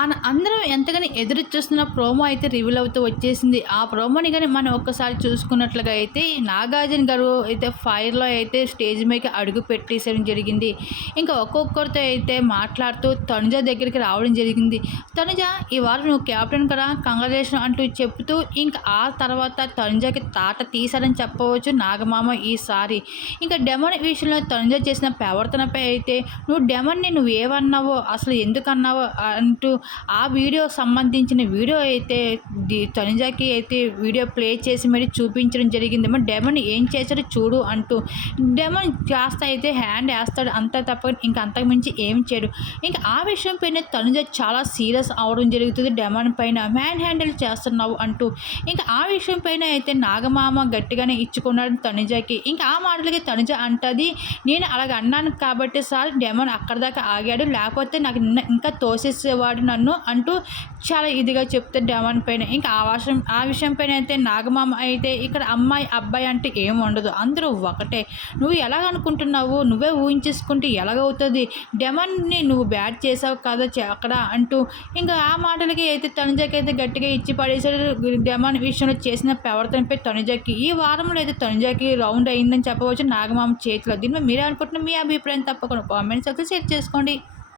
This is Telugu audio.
మన అందరం ఎంతగానో ఎదురు చూస్తున్న ప్రోమో అయితే రివీల్ అవుతూ వచ్చేసింది. ఆ ప్రోమోని కానీ మనం ఒక్కసారి చూసుకున్నట్లుగా అయితే నాగార్జున గారు అయితే ఫైర్లో అయితే స్టేజ్ మీద అడుగు పెట్టేసడం జరిగింది. ఇంకా ఒక్కొక్కరితో అయితే మాట్లాడుతూ తనుజ దగ్గరికి రావడం జరిగింది. తనుజ ఈ వారం నువ్వు కెప్టెన్ కదా కంగ్రాచులేషన్ అంటూ చెప్తూ ఇంకా ఆ తర్వాత తనుజకి తాట తీశారని చెప్పవచ్చు నాగమామ ఈసారి. ఇంకా డెమన్ విషయంలో తనుజ చేసిన ప్రవర్తనపై అయితే నువ్వు డెమన్ని నువ్వు ఏమన్నావో అసలు ఎందుకు అన్నావో అంటూ ఆ వీడియో సంబంధించిన వీడియో అయితే తనుజాకి అయితే వీడియో ప్లే చేసి మరి చూపించడం జరిగింది. మరి డెమన్ ఏం చేశాడు చూడు అంటూ డెమన్ కాస్త అయితే హ్యాండ్ వేస్తాడు. అంత తప్ప ఇంకా అంతకుమించి ఏం చేయడు. ఇంకా ఆ విషయం పైన తనుజ చాలా సీరియస్ అవడం జరుగుతుంది డెమన్ పైన. మ్యాన్ హ్యాండిల్ చేస్తున్నావు అంటూ ఇంకా ఆ విషయం పైన అయితే నాగమామ గట్టిగానే ఇచ్చుకున్నాడు తనుజకి. ఇంకా ఆ మాటలకి తనుజ అంటది నేను అలాగ అన్నాను కాబట్టి సార్ డెమన్ అక్కడ దాకా ఆగాడు. లేకపోతే నాకు నిన్న ఇంకా తోసేసేవాడు నన్ను అంటూ చాలా ఇదిగా చెప్తే డెమన్ పైన. ఇంకా ఆ విషయం ఆ విషయం పైన అయితే నాగమామ అయితే ఇక్కడ అమ్మాయి అబ్బాయి అంటే ఏం ఉండదు. అందరూ ఒకటే. నువ్వు ఎలాగ అనుకుంటున్నావు? నువ్వే ఊహించేసుకుంటే ఎలాగవుతుంది? డెమన్ని నువ్వు బ్యాట్ చేసావు కదా అక్కడ అంటూ. ఇంకా ఆ మాటలకి అయితే తనుజకి అయితే గట్టిగా ఇచ్చి పడేసాడు డెమన్ విషయంలో చేసిన ప్రవర్తనపై తనుజకి. ఈ వారంలో అయితే తనుజకి రౌండ్ అయిందని చెప్పవచ్చు నాగమామ చేతిలో. దీనిపై మీరే అనుకుంటున్న మీ అభిప్రాయం తప్పకుండా కామెంట్స్ అయితే షేర్ చేసుకోండి.